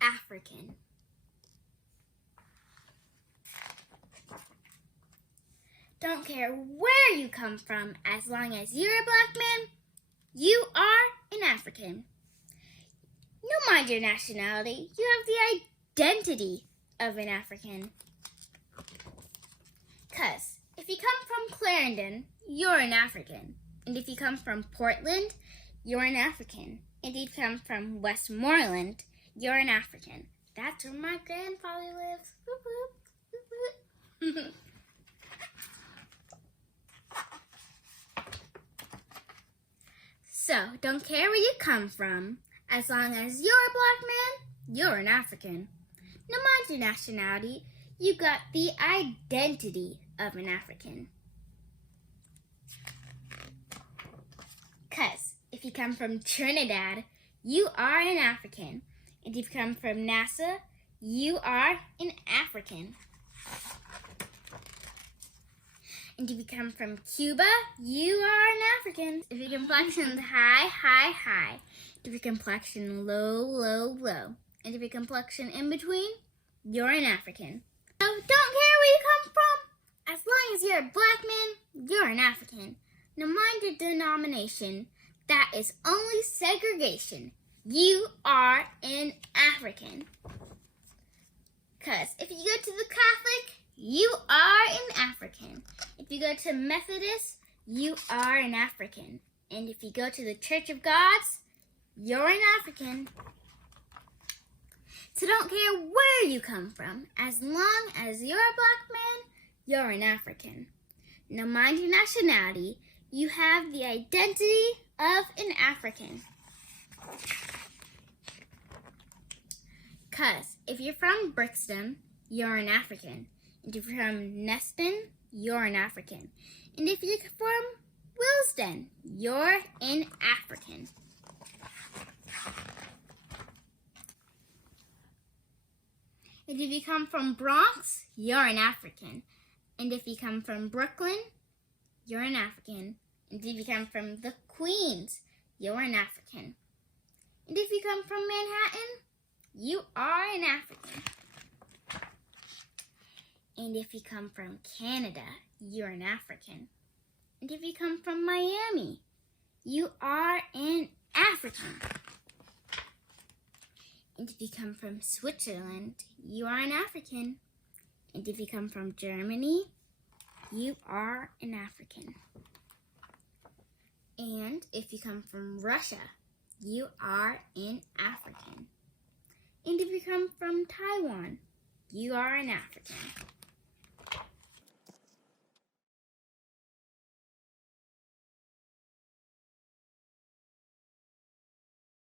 African. Don't care where you come from, as long as you're a black man, you are an African. No mind your nationality, you have the identity of an African. 'Cause if you come from Clarendon, you're an African. And if you come from Portland, you're an African. And if you come from Westmoreland, you're an African. That's where my grandfather lives. Whoop, whoop, whoop, whoop. So, don't care where you come from. As long as you're a black man, you're an African. No mind your nationality, you got the identity of an African. 'Cause if you come from Trinidad, you are an African. And if you come from NASA, you are an African. And if you come from Cuba, you are an African. If your complexion is high, high, high. If your complexion low, low, low. And if your complexion in between, you're an African. So don't care where you come from. As long as you're a black man, you're an African. No mind your denomination. That is only segregation. You are an African. 'Cause if you go to the Catholic, you are an African. If you go to Methodist, you are an African. And if you go to the Church of Gods, you're an African. So don't care where you come from. As long as you're a black man, you're an African. No mind your nationality, you have the identity of an African. 'Cause if you're from Brixton, you're an African. And if you're from Neston, you're an African. And if you're from Willesden, you're an African. And if you come from Bronx, you're an African. And if you come from Brooklyn, you're an African. And if you come from the Queens, you're an African. And if you come from Manhattan, you are an African. And if you come from Canada, you're an African. And if you come from Miami, you are an African. And if you come from Switzerland, you are an African. And if you come from Germany, you are an African. And if you come from Russia, you are an African. And if you come from Taiwan, you are an African.